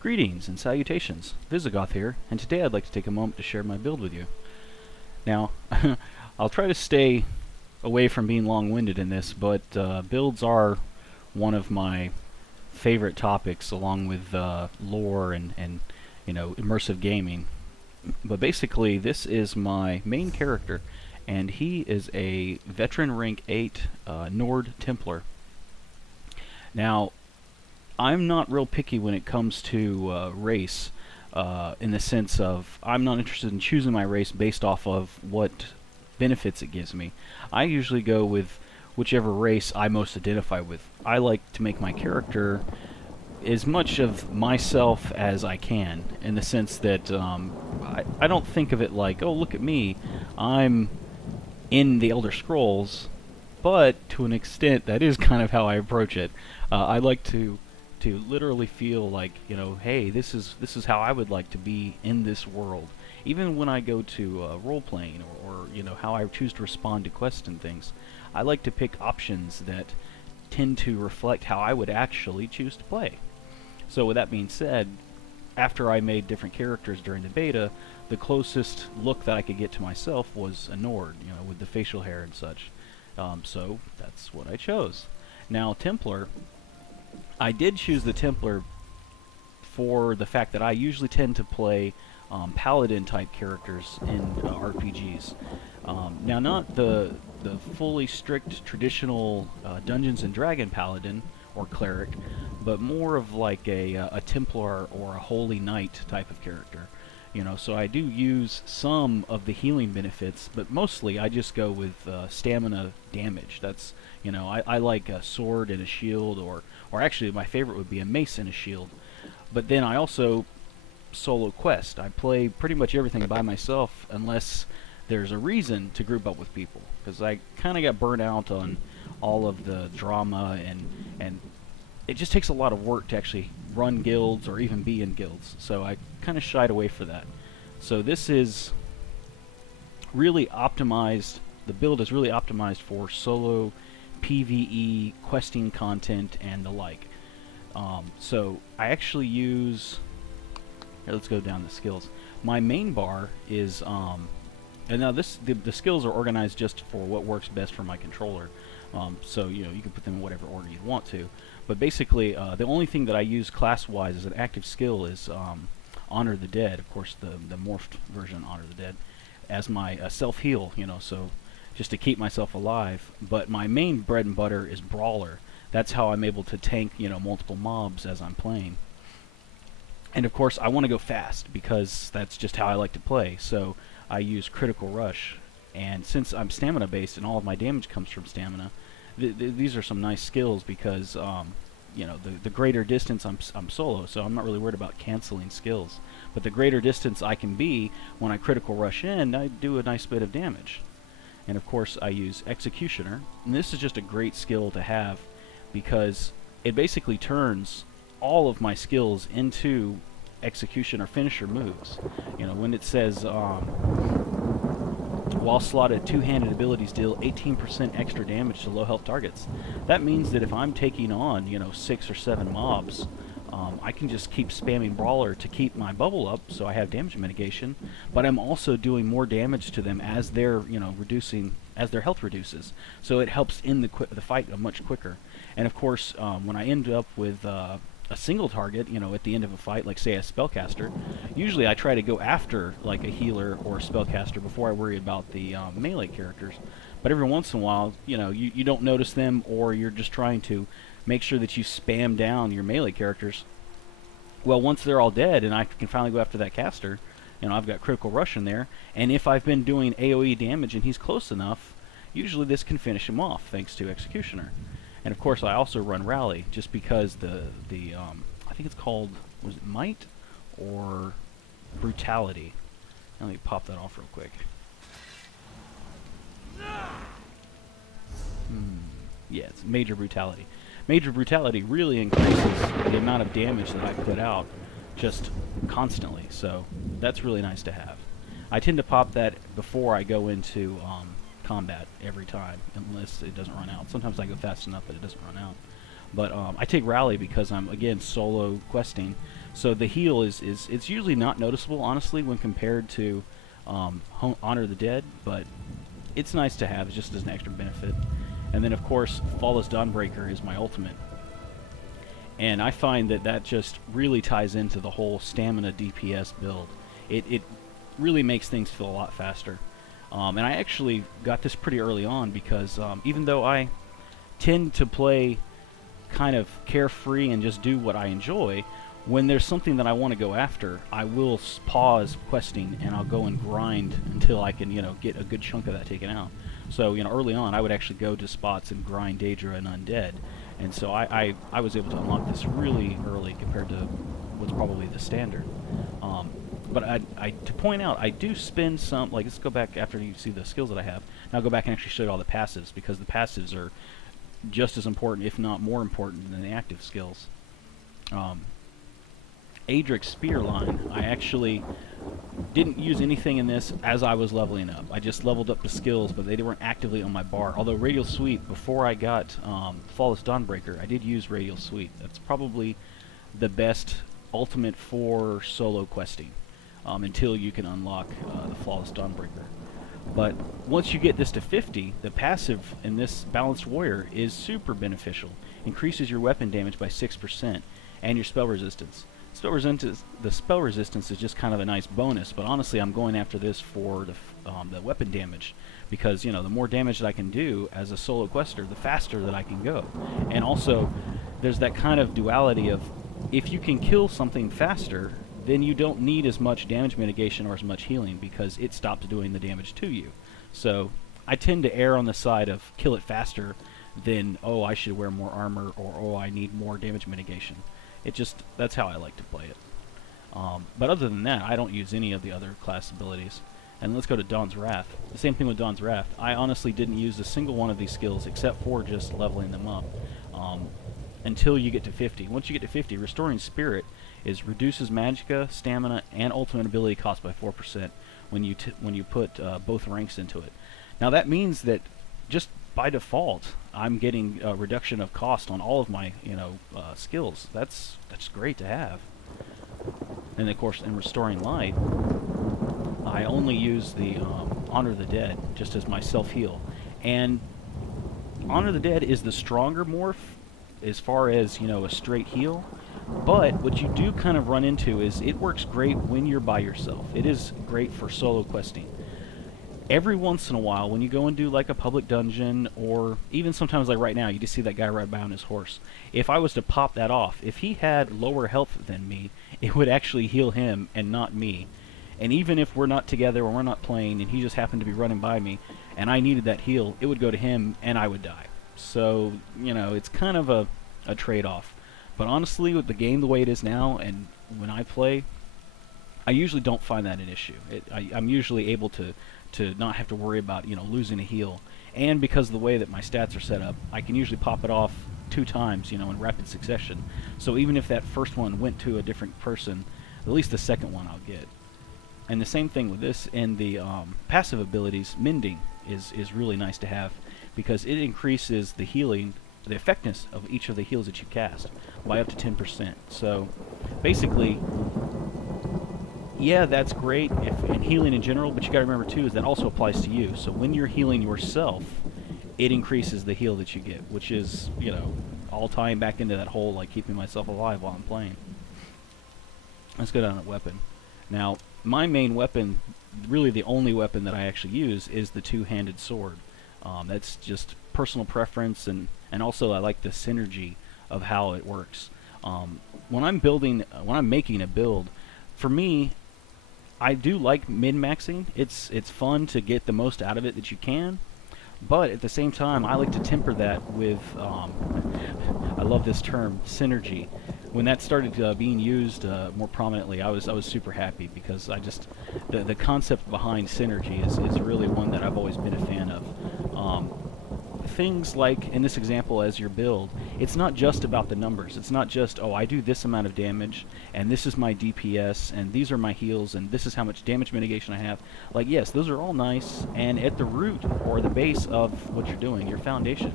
Greetings and salutations, Visigoth here, and today I'd like to take a moment to share my build with you. Now, I'll try to stay away from being long-winded in this, but builds are one of my favorite topics along with lore and immersive gaming. But basically, this is my main character, and he is a veteran rank 8 Nord Templar. Now, I'm not real picky when it comes to race, in the sense of I'm not interested in choosing my race based off of what benefits it gives me. I usually go with whichever race I most identify with. I like to make my character as much of myself as I can, in the sense that I don't think of it like, oh, look at me, I'm in the Elder Scrolls, but to an extent that is kind of how I approach it. I like to literally feel like, hey, this is how I would like to be in this world. Even when I go to role playing or how I choose to respond to quests and things, I like to pick options that tend to reflect how I would actually choose to play. So with that being said, after I made different characters during the beta, the closest look that I could get to myself was a Nord, with the facial hair and such. So that's what I chose. Now, Templar, I did choose the Templar for the fact that I usually tend to play paladin type characters in RPGs. Now, not the fully strict traditional Dungeons and Dragon paladin or cleric, but more of like a Templar or a Holy Knight type of character. So I do use some of the healing benefits, but mostly I just go with stamina damage. That's, I like a sword and a shield, or actually my favorite would be a mace and a shield. But then I also solo quest. I play pretty much everything by myself unless there's a reason to group up with people, because I kind of got burnt out on all of the drama, and it just takes a lot of work to actually run guilds or even be in guilds, so I kind of shied away for that. So this is really optimized, the build is really optimized for solo PvE questing content and the like. So I actually use, here, let's go down the skills. My main bar is, and now the skills are organized just for what works best for my controller. So you can put them in whatever order you want to. But basically, the only thing that I use class-wise as an active skill is Honor the Dead. Of course, the morphed version Honor the Dead, as my self-heal. So just to keep myself alive. But my main bread and butter is Brawler. That's how I'm able to tank multiple mobs as I'm playing. And of course, I want to go fast because that's just how I like to play. So I use Critical Rush. And since I'm stamina based and all of my damage comes from stamina, these are some nice skills because the greater distance I'm solo, so I'm not really worried about canceling skills. But the greater distance I can be when I critical rush in, I do a nice bit of damage. And of course, I use Executioner, and this is just a great skill to have because it basically turns all of my skills into execution or finisher moves. When it says while slotted, two-handed abilities deal 18% extra damage to low health targets. That means that if I'm taking on 6 or 7 mobs, I can just keep spamming Brawler to keep my bubble up, so I have damage mitigation. But I'm also doing more damage to them as they're reducing, as their health reduces. So it helps end the fight much quicker. And of course, when I end up with a single target, at the end of a fight, like say a spellcaster, usually I try to go after like a healer or a spellcaster before I worry about the melee characters. But every once in a while, you don't notice them, or you're just trying to make sure that you spam down your melee characters. Well, once they're all dead and I can finally go after that caster, I've got Critical Rush in there, and if I've been doing AoE damage and he's close enough, usually this can finish him off thanks to Executioner. And of course, I also run Rally just because the I think it's called, was it Might or Brutality? Let me pop that off real quick. Yeah, it's Major Brutality. Major Brutality really increases the amount of damage that I put out just constantly, so that's really nice to have. I tend to pop that before I go into combat every time, unless it doesn't run out. Sometimes I go fast enough that it doesn't run out. But I take Rally because I'm, again, solo questing, So the heal it's usually not noticeable, honestly, when compared to Honor the Dead, but it's nice to have just as an extra benefit. And then, of course, Flawless Dawnbreaker is my ultimate. And I find that that just really ties into the whole stamina DPS build. It really makes things feel a lot faster. And I actually got this pretty early on because even though I tend to play kind of carefree and just do what I enjoy, when there's something that I want to go after, I will pause questing and I'll go and grind until I can, get a good chunk of that taken out. So, early on, I would actually go to spots and grind Daedra and Undead. And so I was able to unlock this really early compared to what's probably the standard. But to point out, I do spend some, like, let's go back after you see the skills that I have. Now I'll go back and actually show you all the passives, because the passives are just as important, if not more important, than the active skills. Adric's Spear line, I actually didn't use anything in this as I was leveling up. I just leveled up the skills, but they weren't actively on my bar. Although Radial Sweep, before I got Flawless Dawnbreaker, I did use Radial Sweep. That's probably the best ultimate for solo questing, until you can unlock the Flawless Dawnbreaker. But once you get this to 50, the passive in this Balanced Warrior is super beneficial. Increases your weapon damage by 6% and your spell resistance. The spell resistance is just kind of a nice bonus, but honestly I'm going after this for the weapon damage, because the more damage that I can do as a solo quester, the faster that I can go. And also there's that kind of duality of, if you can kill something faster, then you don't need as much damage mitigation or as much healing, because it stops doing the damage to you. So I tend to err on the side of kill it faster than, oh, I should wear more armor, or oh, I need more damage mitigation. That's how I like to play it. But other than that, I don't use any of the other class abilities. And let's go to Dawn's Wrath. The same thing with Dawn's Wrath. I honestly didn't use a single one of these skills except for just leveling them up until you get to 50. Once you get to 50, Restoring Spirit reduces magicka, stamina, and ultimate ability cost by 4% when you put both ranks into it. Now that means that just by default, I'm getting a reduction of cost on all of my skills. That's great to have. And of course, in Restoring Light, I only use the Honor the Dead just as my self-heal. And Honor the Dead is the stronger morph as far as a straight heal. But what you do kind of run into is it works great when you're by yourself. It is great for solo questing. Every once in a while, when you go and do like a public dungeon, or even sometimes like right now, you just see that guy ride by on his horse. If I was to pop that off, if he had lower health than me, it would actually heal him and not me. And even if we're not together or we're not playing and he just happened to be running by me and I needed that heal, it would go to him and I would die. So, it's kind of a trade-off. But honestly, with the game the way it is now, and when I play, I usually don't find that an issue. I'm usually able to not have to worry about losing a heal. And because of the way that my stats are set up, I can usually pop it off 2 times in rapid succession. So even if that first one went to a different person, at least the second one I'll get. And the same thing with this. In the passive abilities, Mending is really nice to have, because it increases the healing, the effectiveness of each of the heals that you cast by up to 10%. So basically, yeah, that's great in healing in general, but you got to remember too is that also applies to you. So when you're healing yourself, it increases the heal that you get, which is all tying back into that whole like keeping myself alive while I'm playing. Let's go down to weapon. Now my main weapon, really the only weapon that I actually use, is the two-handed sword. That's just personal preference, and also I like the synergy of how it works. When I'm making a build, for me, I do like min-maxing. It's fun to get the most out of it that you can, but at the same time, I like to temper that with, I love this term, synergy. When that started being used more prominently, I was super happy, because the concept behind synergy is really one that I've always been a fan of. Things like, in this example as your build, it's not just about the numbers. It's not just, oh, I do this amount of damage, and this is my DPS, and these are my heals, and this is how much damage mitigation I have. Like, yes, those are all nice, and at the root, or the base of what you're doing, your foundation,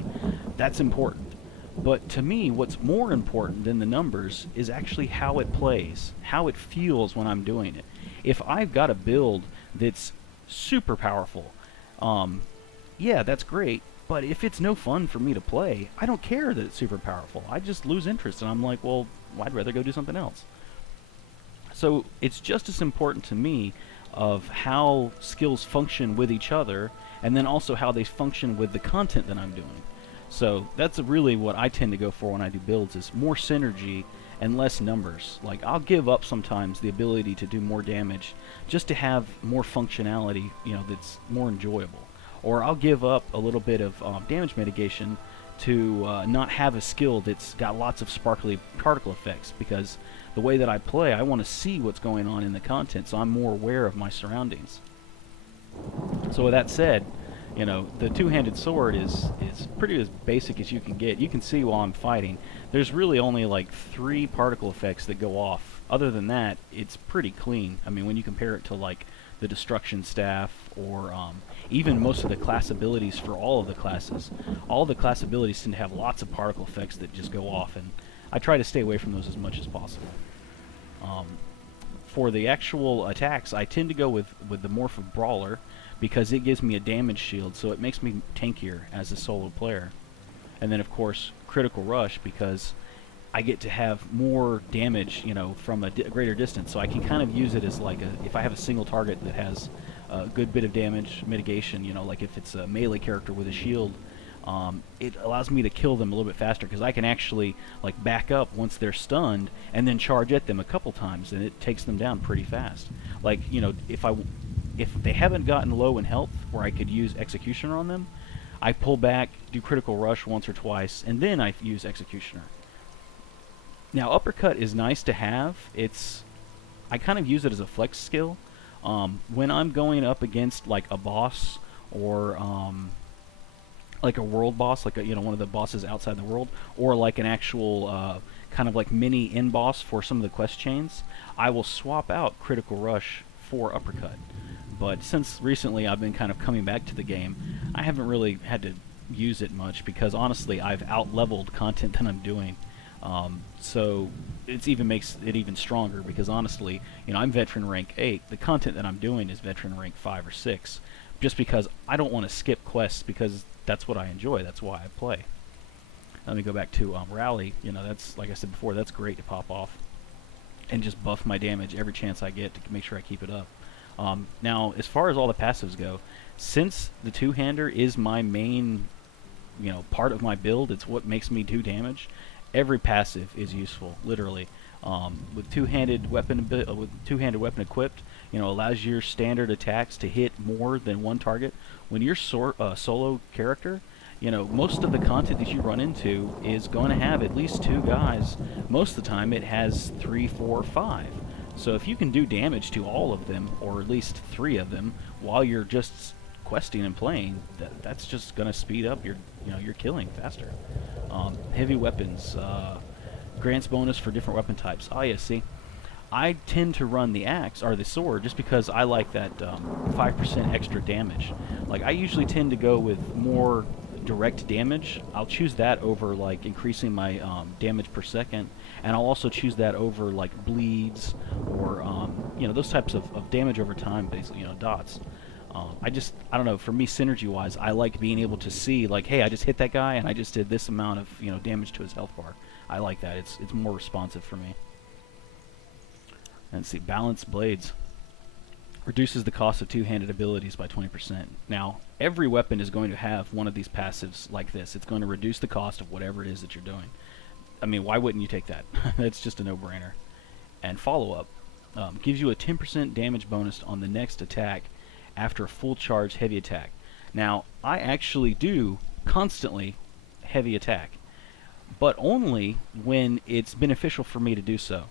that's important. But to me, what's more important than the numbers is actually how it plays, how it feels when I'm doing it. If I've got a build that's super powerful, yeah, that's great. But if it's no fun for me to play, I don't care that it's super powerful. I just lose interest, and I'm like, well, I'd rather go do something else. So it's just as important to me of how skills function with each other, and then also how they function with the content that I'm doing. So that's really what I tend to go for when I do builds, is more synergy and less numbers. Like, I'll give up sometimes the ability to do more damage just to have more functionality, that's more enjoyable. Or I'll give up a little bit of damage mitigation to not have a skill that's got lots of sparkly particle effects, because the way that I play, I want to see what's going on in the content, so I'm more aware of my surroundings. So with that said, the two-handed sword is pretty as basic as you can get. You can see while I'm fighting, there's really only like 3 particle effects that go off. Other than that, it's pretty clean. I mean, when you compare it to like the destruction staff, or even most of the class abilities for all of the classes. All the class abilities tend to have lots of particle effects that just go off, and I try to stay away from those as much as possible. For the actual attacks, I tend to go with the Morph of Brawler, because it gives me a damage shield, so it makes me tankier as a solo player. And then, of course, Critical Rush, because I get to have more damage, from a greater distance. So I can kind of use it as like if I have a single target that has a good bit of damage mitigation, like if it's a melee character with a shield, it allows me to kill them a little bit faster, because I can actually like back up once they're stunned and then charge at them a couple times, and it takes them down pretty fast. Like, if they haven't gotten low in health where I could use Executioner on them, I pull back, do Critical Rush once or twice, and then I use Executioner. Now, Uppercut is nice to have. I kind of use it as a flex skill. When I'm going up against like a boss, or like a world boss, like one of the bosses outside the world, or like an actual kind of like mini end boss for some of the quest chains, I will swap out Critical Rush for Uppercut. But since recently I've been kind of coming back to the game, I haven't really had to use it much, because honestly I've out-leveled content that I'm doing. So it even makes it even stronger, because honestly, I'm veteran rank 8. The content that I'm doing is veteran rank 5 or 6, just because I don't want to skip quests, because that's what I enjoy. That's why I play. Let me go back to Rally. That's, like I said before, that's great to pop off and just buff my damage every chance I get to make sure I keep it up. Now, as far as all the passives go, since the two-hander is my main, part of my build, it's what makes me do damage. Every passive is useful, literally. With two-handed weapon equipped, allows your standard attacks to hit more than one target. When you're solo character, most of the content that you run into is going to have at least 2 guys. Most of the time, it has 3, 4, 5. So if you can do damage to all of them, or at least 3 of them, while you're just questing and playing, that's just going to speed up your killing faster. Heavy weapons grants bonus for different weapon types. Oh yeah, see, I tend to run the axe or the sword just because I like that 5% extra damage. Like, I usually tend to go with more direct damage. I'll choose that over like increasing my damage per second, and I'll also choose that over like bleeds, or those types of damage over time, basically, dots. I don't know, for me, synergy wise, I like being able to see, like, hey, I just hit that guy and I just did this amount of damage to his health bar. I like that. It's more responsive for me. And see, balanced blades reduces the cost of two-handed abilities by 20%. Now, every weapon is going to have one of these passives like this. It's going to reduce the cost of whatever it is that you're doing. I mean, why wouldn't you take that? That's just a no-brainer. And follow-up gives you a 10% damage bonus on the next attack after a full charge heavy attack. Now, I actually do constantly heavy attack, but only when it's beneficial for me to do so.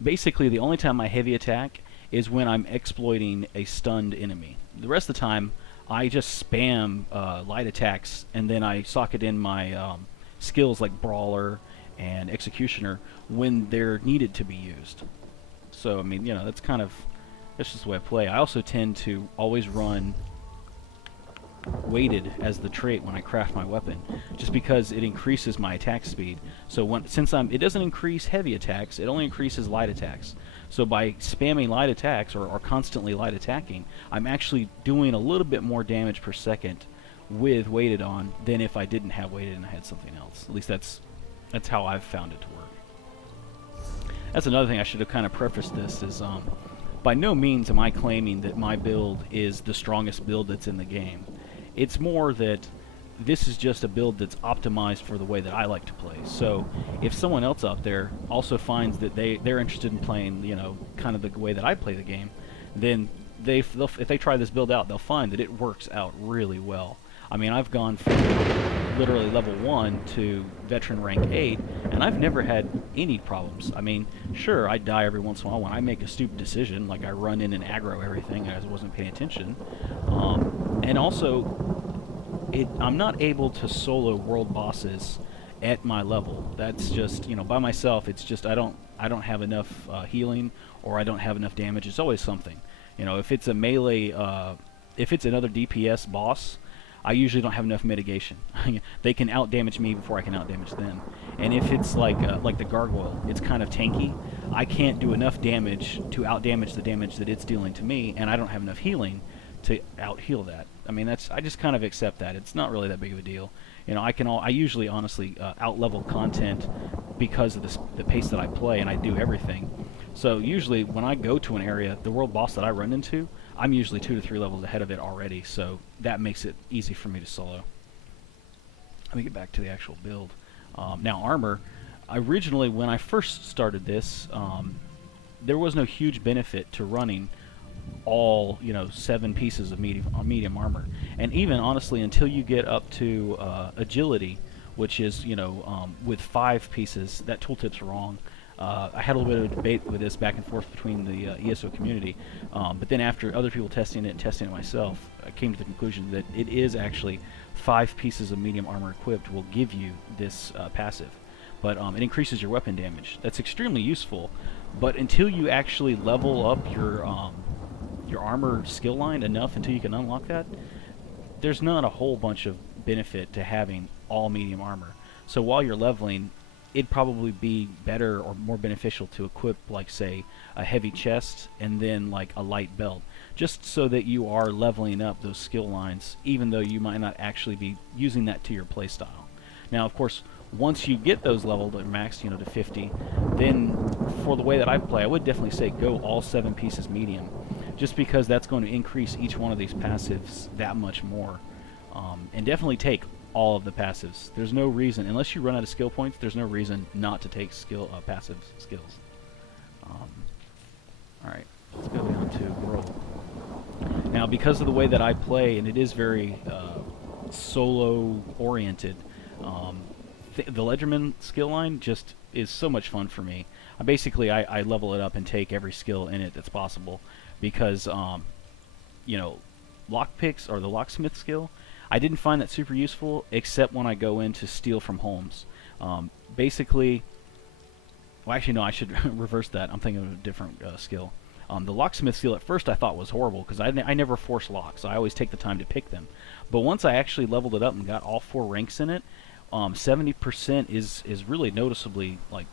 Basically, the only time I heavy attack is when I'm exploiting a stunned enemy. The rest of the time, I just spam light attacks, and then I socket in my skills like Brawler and Executioner when they're needed to be used. So, I mean, that's just the way I play. I also tend to always run weighted as the trait when I craft my weapon, just because it increases my attack speed. So it doesn't increase heavy attacks, it only increases light attacks. So by spamming light attacks or constantly light attacking, I'm actually doing a little bit more damage per second with weighted on than if I didn't have weighted and I had something else. At least that's how I've found it to work. That's another thing I should have kind of prefaced this is by no means am I claiming that my build is the strongest build that's in the game. It's more that this is just a build that's optimized for the way that I like to play. So if someone else out there also finds that they're interested in playing, you know, kind of the way that I play the game, then if they try this build out, they'll find that it works out really well. I mean, I've gone from literally level 1 to veteran rank 8, and I've never had any problems. I mean, sure, I die every once in a while when I make a stupid decision, like I run in and aggro everything and I wasn't paying attention. And also, I'm not able to solo world bosses at my level. That's just, you know, by myself, it's just I don't have enough healing, or I don't have enough damage. It's always something. You know, if it's a melee, if it's another DPS boss, I usually don't have enough mitigation. They can outdamage me before I can outdamage them. And if it's like the gargoyle, it's kind of tanky. I can't do enough damage to outdamage the damage that it's dealing to me, and I don't have enough healing to out-heal that. I mean, I just kind of accept that. It's not really that big of a deal. You know, I usually honestly out-level content because of the pace that I play, and I do everything. So usually when I go to an area, the world boss that I run into, I'm usually 2 to 3 levels ahead of it already, so that makes it easy for me to solo. Let me get back to the actual build. Now armor, originally when I first started this, there was no huge benefit to running all, you know, 7 pieces of medium armor. And even honestly, until you get up to agility, which is, you know, with 5 pieces, that tooltip's wrong. I had a little bit of a debate with this back and forth between the ESO community, but then after other people testing it and testing it myself, I came to the conclusion that it is actually 5 pieces of medium armor equipped will give you this passive. But it increases your weapon damage. That's extremely useful, but until you actually level up your armor skill line enough until you can unlock that, there's not a whole bunch of benefit to having all medium armor. So while you're leveling, it'd probably be better or more beneficial to equip, like, say, a heavy chest and then like a light belt, just so that you are leveling up those skill lines, even though you might not actually be using that to your playstyle. Now, of course, once you get those leveled or maxed, you know, to 50, then for the way that I play, I would definitely say go all 7 pieces medium, just because that's going to increase each one of these passives that much more, and definitely take all of the passives. There's no reason, unless you run out of skill points, there's no reason not to take passive skills. Alright, let's go down to world. Now, because of the way that I play, and it is very solo oriented, the Ledgerman skill line just is so much fun for me. I level it up and take every skill in it that's possible, because you know, lockpicks, or the locksmith skill, I didn't find that super useful, except when I go in to steal from homes. Basically, well, actually no, I should reverse that. I'm thinking of a different skill. The locksmith skill at first I thought was horrible, because I never force locks. I always take the time to pick them. But once I actually leveled it up and got all 4 ranks in it, 70% is really noticeably, like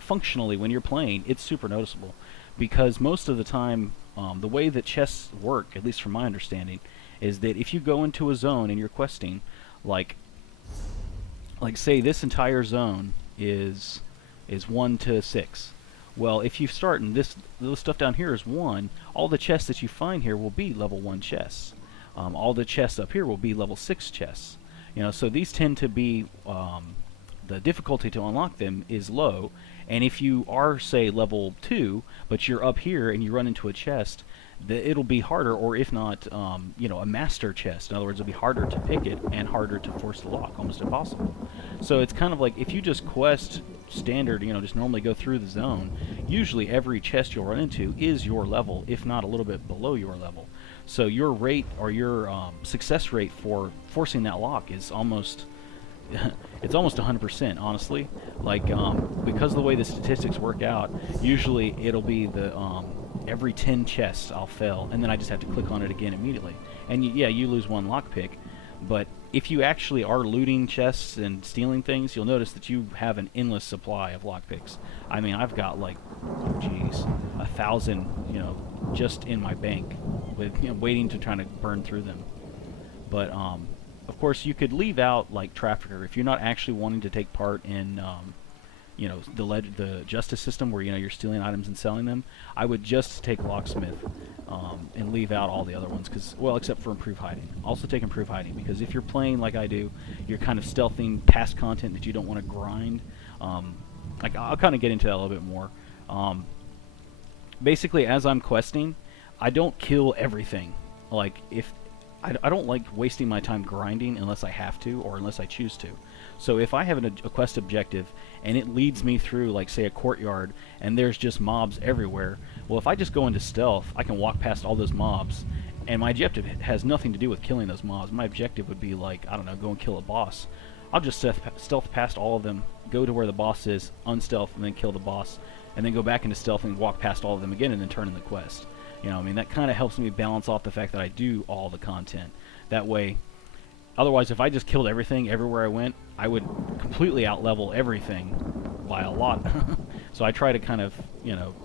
functionally when you're playing, it's super noticeable. Because most of the time, the way that chests work, at least from my understanding, is that if you go into a zone and you're questing, like say this entire zone is 1 to 6. Well, if you start in this little stuff down here is 1, all the chests that you find here will be level 1 chests. All the chests up here will be level 6 chests. You know, so these tend to be, the difficulty to unlock them is low, and if you are, say, level 2, but you're up here and you run into a chest, it'll be harder, or if not, you know, a master chest. In other words, it'll be harder to pick it and harder to force the lock, almost impossible. So it's kind of like, if you just quest standard, you know, just normally go through the zone, usually every chest you'll run into is your level, if not a little bit below your level. So your rate, or your success rate for forcing that lock is almost it's almost 100%, honestly. Like, because of the way the statistics work out, usually it'll be the every 10 chests I'll fail, and then I just have to click on it again immediately. And yeah, you lose 1 lockpick, But if you actually are looting chests and stealing things, you'll notice that you have an endless supply of lockpicks. I mean, I've got like, oh geez, 1,000, just in my bank, with waiting to try to burn through them. But of course, you could leave out like trafficker if you're not actually wanting to take part in the justice system where you're stealing items and selling them. I would just take locksmith and leave out all the other ones, except for improved hiding. Also take improved hiding, because if you're playing like I do, you're kind of stealthing past content that you don't want to grind. Like I'll kind of get into that a little bit more. Basically, as I'm questing, I don't kill everything. Like if I don't like wasting my time grinding unless I have to or unless I choose to. So if I have a quest objective and it leads me through, like, say, a courtyard and there's just mobs everywhere, well, if I just go into stealth, I can walk past all those mobs, and my objective has nothing to do with killing those mobs. My objective would be, like, I don't know, go and kill a boss. I'll just stealth past all of them, go to where the boss is, unstealth, and then kill the boss, and then go back into stealth and walk past all of them again and then turn in the quest. That kind of helps me balance off the fact that I do all the content. That way, otherwise, if I just killed everything everywhere I went, I would completely outlevel everything by a lot. So I try to kind of,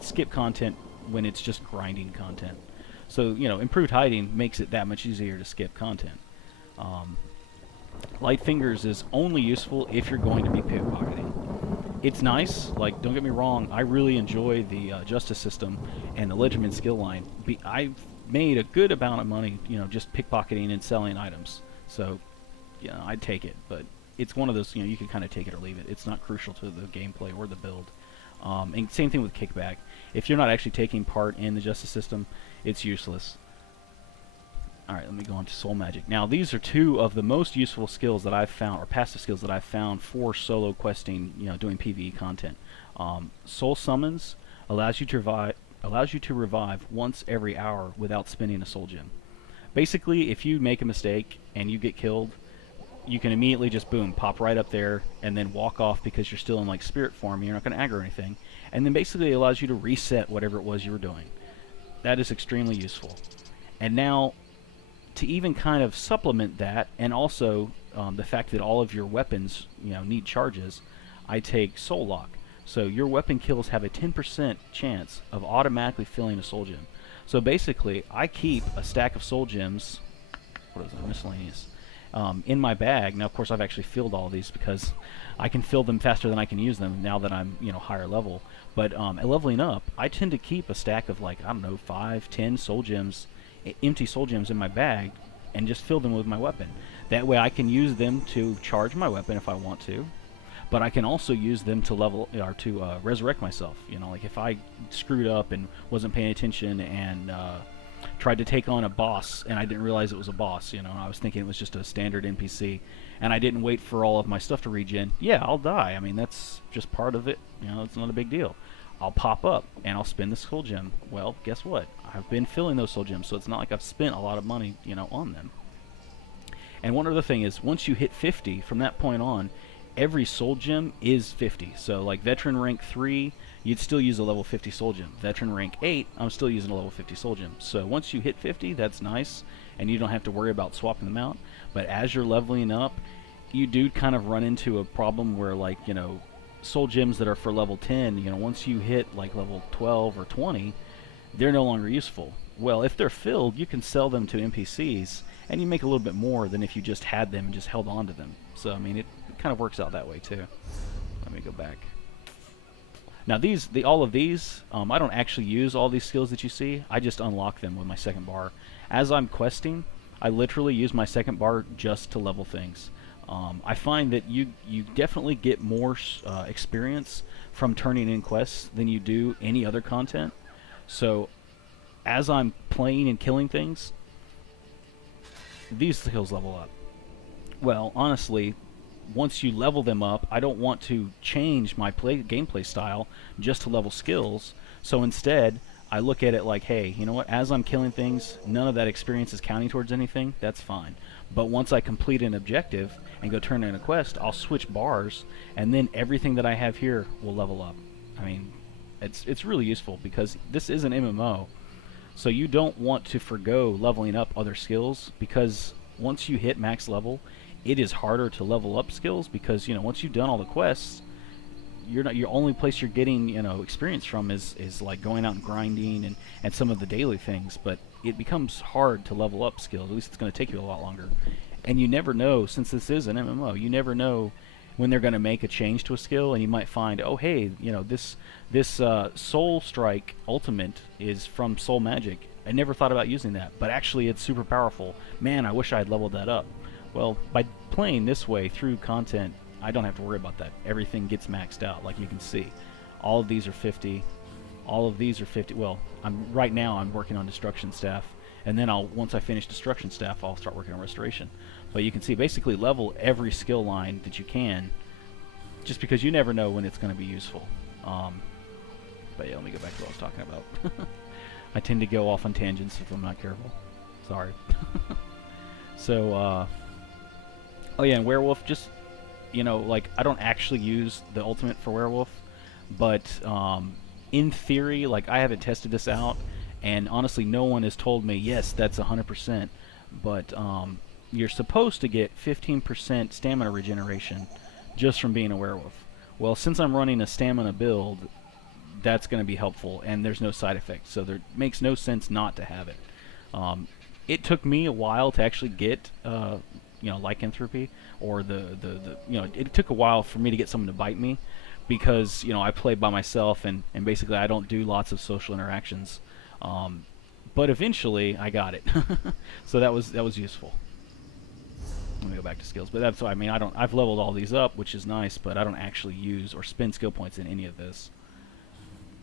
skip content when it's just grinding content. So, improved hiding makes it that much easier to skip content. Light fingers is only useful if you're going to be pickpocketing. It's nice, like, don't get me wrong, I really enjoy the justice system and the Ledgerman skill line. I've made a good amount of money, just pickpocketing and selling items. So, I'd take it, but it's one of those, you can kind of take it or leave it. It's not crucial to the gameplay or the build. And same thing with kickback. If you're not actually taking part in the justice system, it's useless. Alright, let me go on to soul magic. Now, these are two of the most useful skills that I've found, or passive skills that I've found for solo questing, doing PvE content. Soul summons allows you to revive once every hour without spending a soul gem. Basically, if you make a mistake and you get killed, you can immediately just, boom, pop right up there and then walk off because you're still in, like, spirit form. You're not going to aggro anything. And then basically it allows you to reset whatever it was you were doing. That is extremely useful. And now, to even kind of supplement that, and also the fact that all of your weapons, need charges, I take Soul Lock. So your weapon kills have a 10% chance of automatically filling a soul gem. So basically, I keep a stack of soul gems, miscellaneous, in my bag. Now, of course, I've actually filled all these because I can fill them faster than I can use them now that I'm, higher level. But at leveling up, I tend to keep a stack of, like, I don't know, 5, 10 soul gems, empty soul gems in my bag, and just fill them with my weapon. That way I can use them to charge my weapon if I want to, but I can also use them to level, or to resurrect myself. Like if I screwed up and wasn't paying attention and tried to take on a boss and I didn't realize it was a boss, I was thinking it was just a standard NPC, and I didn't wait for all of my stuff to regen, yeah, I'll die. I mean, that's just part of it. It's not a big deal. I'll pop up and I'll spend the soul gem. Well, guess what? I've been filling those soul gems, so it's not like I've spent a lot of money, on them. And one other thing is, once you hit 50, from that point on, every soul gem is 50. So, like, veteran rank 3, you'd still use a level 50 soul gem. Veteran rank 8, I'm still using a level 50 soul gem. So once you hit 50, that's nice, and you don't have to worry about swapping them out. But as you're leveling up, you do kind of run into a problem where, like, soul gems that are for level 10, once you hit like level 12 or 20, they're no longer useful. Well, if they're filled, you can sell them to NPCs, and you make a little bit more than if you just had them and just held on to them. So, I mean, it kind of works out that way too. Let me go back. Now, all of these, I don't actually use all these skills that you see. I just unlock them with my second bar. As I'm questing, I literally use my second bar just to level things. I find that you definitely get more experience from turning in quests than you do any other content. So as I'm playing and killing things, these skills level up. Well, honestly, once you level them up, I don't want to change my gameplay style just to level skills. So instead, I look at it like, hey, you know what? As I'm killing things, none of that experience is counting towards anything. That's fine. But once I complete an objective and go turn in a quest, I'll switch bars, and then everything that I have here will level up. I mean, it's really useful because this is an MMO, so you don't want to forgo leveling up other skills, because once you hit max level, it is harder to level up skills because, you know, once you've done all the quests, you're not, your only place you're getting, you know, experience from is like going out and grinding and some of the daily things, but it becomes hard to level up skills. At least it's going to take you a lot longer. And you never know, since this is an MMO, you never know when they're going to make a change to a skill, and you might find, oh hey, you know, this Soul Strike ultimate is from Soul Magic. I never thought about using that, but actually it's super powerful. Man, I wish I had leveled that up. Well, by playing this way through content, I don't have to worry about that. Everything gets maxed out, like you can see. All of these are 50. All of these are 50. Well, right now I'm working on Destruction Staff, and then once I finish Destruction Staff, I'll start working on Restoration. But you can see, basically level every skill line that you can, just because you never know when it's going to be useful. But yeah, let me go back to what I was talking about. I tend to go off on tangents if I'm not careful. Sorry. So, oh yeah, and Werewolf, just, you know, like, I don't actually use the ultimate for Werewolf, but in theory, like, I haven't tested this out, and honestly, no one has told me, yes, that's 100%, but you're supposed to get 15% stamina regeneration just from being a werewolf. Well, since I'm running a stamina build, that's going to be helpful, and there's no side effects, so there makes no sense not to have it. It took me a while to actually get, you know, lycanthropy, or you know, it took a while for me to get someone to bite me, because, you know, I play by myself, and basically I don't do lots of social interactions. But eventually I got it. So that was useful. Let me go back to skills. But that's why, I mean, I've leveled all these up, which is nice, but I don't actually use or spend skill points in any of this.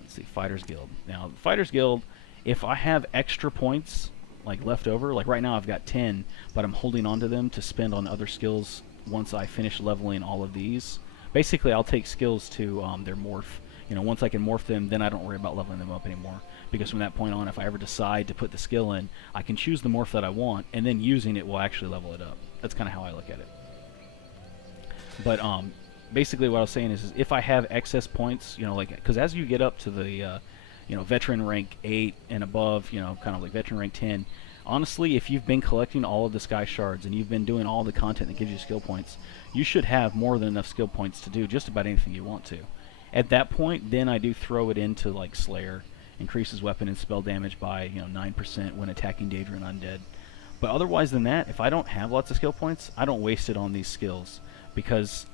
Let's see, Fighters Guild. Now, Fighters Guild, if I have extra points like left over, like right now I've got 10, but I'm holding on to them to spend on other skills once I finish leveling all of these. Basically, I'll take skills to their morph. You know, once I can morph them, then I don't worry about leveling them up anymore. Because from that point on, if I ever decide to put the skill in, I can choose the morph that I want, and then using it will actually level it up. That's kind of how I look at it. But basically what I was saying is if I have excess points, you know, like, because as you get up to the, you know, veteran rank 8 and above, you know, kind of like veteran rank 10, honestly, if you've been collecting all of the sky shards and you've been doing all the content that gives you skill points, you should have more than enough skill points to do just about anything you want to. At that point, then I do throw it into like Slayer, increases weapon and spell damage by, you know, 9% when attacking Daedra and Undead. But otherwise than that, if I don't have lots of skill points, I don't waste it on these skills, because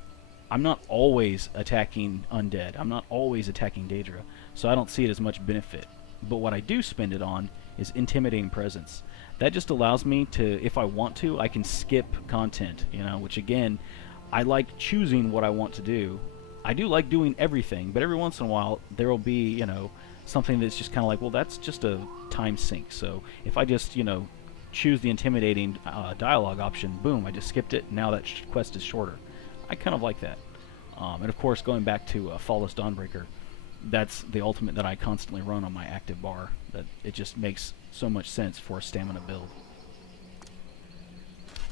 I'm not always attacking Undead. I'm not always attacking Daedra, so I don't see it as much benefit. But what I do spend it on is Intimidating Presence. That just allows me to, if I want to, I can skip content, you know, which again, I like choosing what I want to do. I do like doing everything, but every once in a while there will be, you know, something that's just kind of like, well, that's just a time sink. So if I just, you know, choose the intimidating dialogue option, boom, I just skipped it, and now that quest is shorter. I kind of like that. And of course, going back to Flawless Dawnbreaker, that's the ultimate that I constantly run on my active bar. That it just makes so much sense for a stamina build.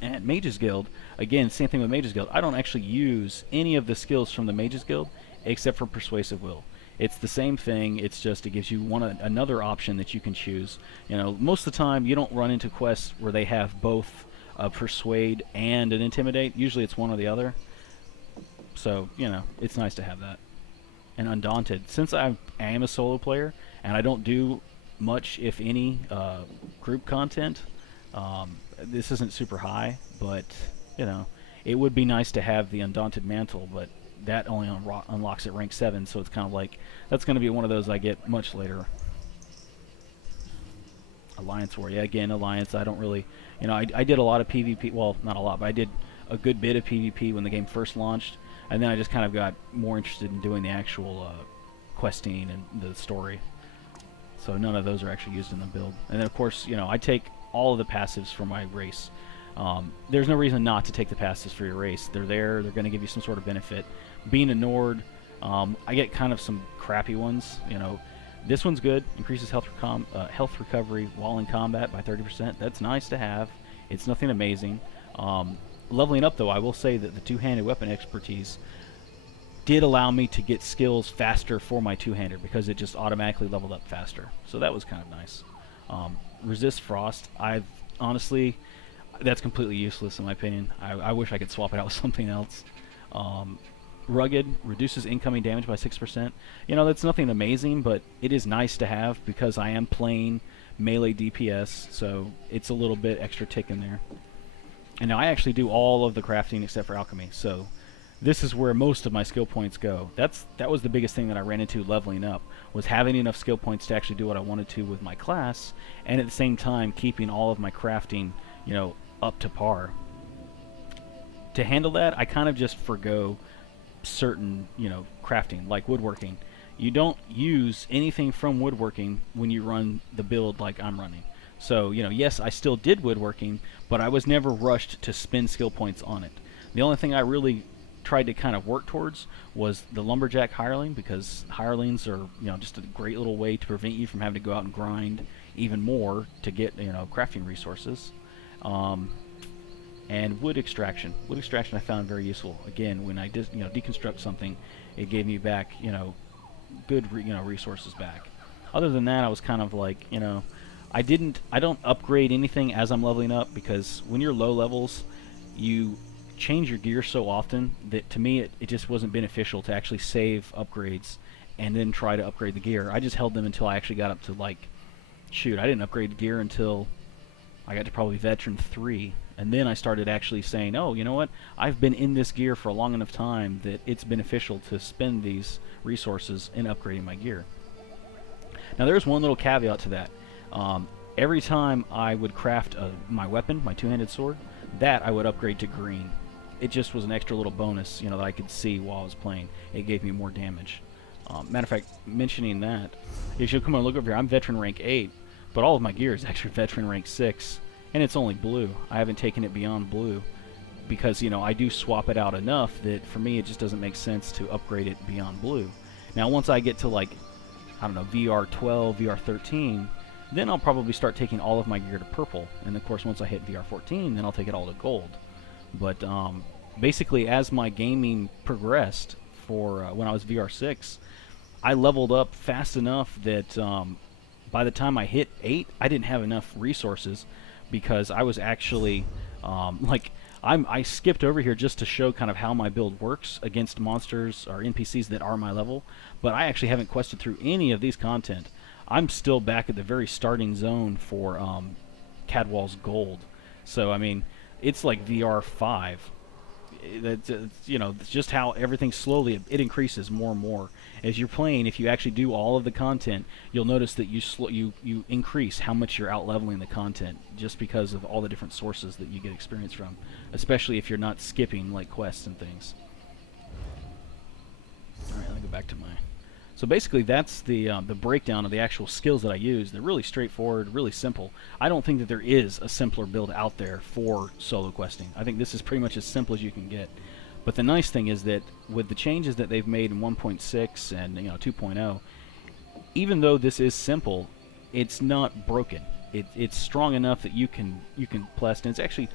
And Mages Guild, again, same thing with Mages Guild. I don't actually use any of the skills from the Mages Guild except for Persuasive Will. It's the same thing, it's just it gives you another option that you can choose. You know, most of the time you don't run into quests where they have both a Persuade and an Intimidate. Usually it's one or the other. So, you know, it's nice to have that. And Undaunted, since I am a solo player and I don't do much, if any, group content, this isn't super high, but, you know, it would be nice to have the Undaunted Mantle, but that only unlocks at rank 7, so it's kind of like, that's going to be one of those I get much later. Alliance War, yeah, again, Alliance, I don't really, you know, I did a lot of PvP, well, not a lot, but I did a good bit of PvP when the game first launched, and then I just kind of got more interested in doing the actual questing and the story. So none of those are actually used in the build. And then, of course, you know, I take all of the passives for my race. There's no reason not to take the passives for your race. They're there. They're going to give you some sort of benefit. Being a Nord, I get kind of some crappy ones. You know, this one's good. Increases health recovery while in combat by 30%. That's nice to have. It's nothing amazing. Leveling up, though, I will say that the two-handed weapon expertise did allow me to get skills faster for my two-hander because it just automatically leveled up faster. So that was kind of nice. Resist Frost. I've honestly, That's completely useless in my opinion. I wish I could swap it out with something else. Um, Rugged reduces incoming damage by 6%. You know, that's nothing amazing, but it is nice to have because I am playing melee DPS, so it's a little bit extra tick in there. And now I actually do all of the crafting except for alchemy, so this is where most of my skill points go. That was the biggest thing that I ran into leveling up, was having enough skill points to actually do what I wanted to with my class, and at the same time keeping all of my crafting, you know, up to par. To handle that, I kind of just forgo certain, you know, crafting, like woodworking. You don't use anything from woodworking when you run the build like I'm running. So, you know, yes, I still did woodworking, but I was never rushed to spend skill points on it. The only thing I really tried to kind of work towards was the lumberjack hireling, because hirelings are, you know, just a great little way to prevent you from having to go out and grind even more to get, you know, crafting resources. And wood extraction. Wood extraction I found very useful. Again, when I you know, deconstruct something, it gave me back, you know, good you know, resources back. Other than that, I was kind of like, you know, I don't upgrade anything as I'm leveling up, because when you're low levels, you change your gear so often that to me it just wasn't beneficial to actually save upgrades and then try to upgrade the gear. I just held them until I actually got up to, like, shoot, I didn't upgrade the gear until I got to probably Veteran 3, and then I started actually saying, oh, you know what, I've been in this gear for a long enough time that it's beneficial to spend these resources in upgrading my gear. Now there's one little caveat to that. Every time I would craft my weapon, my two-handed sword, that I would upgrade to green. It just was an extra little bonus, you know, that I could see while I was playing. It gave me more damage. Matter of fact, mentioning that, if you come on, look over here, I'm Veteran rank 8, but all of my gear is actually Veteran rank 6, and it's only blue. I haven't taken it beyond blue, because, you know, I do swap it out enough that for me it just doesn't make sense to upgrade it beyond blue. Now once I get to, like, I don't know, VR 12, VR 13, then I'll probably start taking all of my gear to purple, and of course once I hit VR 14, then I'll take it all to gold. But basically, as my gaming progressed for when I was VR 6, I leveled up fast enough that by the time I hit 8, I didn't have enough resources, because I was actually like, I skipped over here just to show kind of how my build works against monsters or NPCs that are my level, but I actually haven't quested through any of these content. I'm still back at the very starting zone for Cadwall's Gold. So, I mean, it's like VR 5. That's, you know, just how everything slowly, it increases more and more. As you're playing, if you actually do all of the content, you'll notice that you increase how much you're out-leveling the content, just because of all the different sources that you get experience from, especially if you're not skipping, like, quests and things. Alright, let me go back to my... So basically, that's the breakdown of the actual skills that I use. They're really straightforward, really simple. I don't think that there is a simpler build out there for solo questing. I think this is pretty much as simple as you can get. But the nice thing is that with the changes that they've made in 1.6 and, you know, 2.0, even though this is simple, it's not broken. It's strong enough that you can plest, and it's actually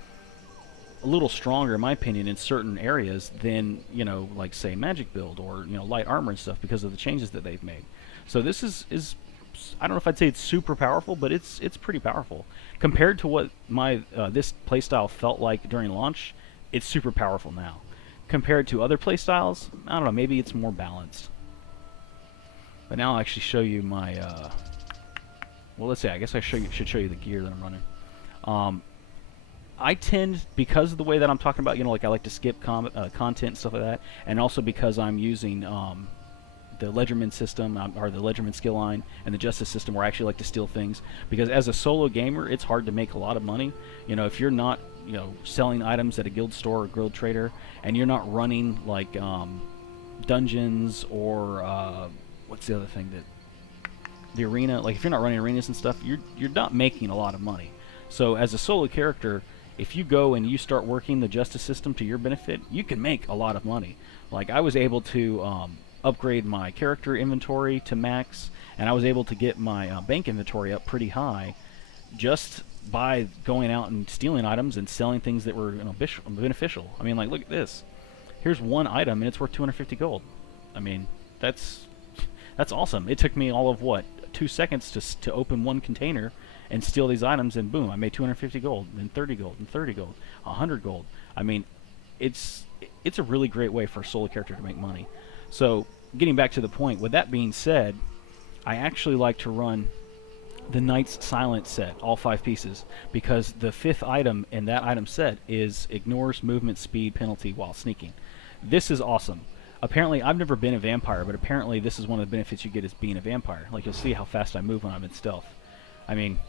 a little stronger, in my opinion, in certain areas than, you know, like, say, magic build or, you know, light armor and stuff, because of the changes that they've made. So this is I don't know if I'd say it's super powerful, but it's pretty powerful compared to what my this playstyle felt like during launch. It's super powerful now compared to other playstyles. I don't know, maybe it's more balanced. But now I'll actually show you my well, let's see, I guess I should show you the gear that I'm running. I tend, because of the way that I'm talking about, you know, like, I like to skip content and stuff like that, and also because I'm using the Ledgerman system, or the Ledgerman skill line, and the justice system, where I actually like to steal things, because as a solo gamer, it's hard to make a lot of money. You know, if you're not, you know, selling items at a guild store or guild trader, and you're not running, like, dungeons or what's the other thing, that the arena, like, if you're not running arenas and stuff, you're not making a lot of money. So as a solo character, if you go and you start working the justice system to your benefit, you can make a lot of money. Like, I was able to upgrade my character inventory to max, and I was able to get my bank inventory up pretty high just by going out and stealing items and selling things that were, you know, beneficial. I mean, like, look at this. Here's one item, and it's worth 250 gold. I mean, that's awesome. It took me all of, what, 2 seconds to open one container, and steal these items, and boom, I made 250 gold, then 30 gold, and 30 gold, 100 gold. I mean, it's a really great way for a solo character to make money. So, getting back to the point, with that being said, I actually like to run the Knight's Silence set, all 5 pieces, because the 5th item in that item set is ignores movement speed penalty while sneaking. This is awesome. Apparently, I've never been a vampire, but apparently this is one of the benefits you get as being a vampire. Like, you'll see how fast I move when I'm in stealth. I mean,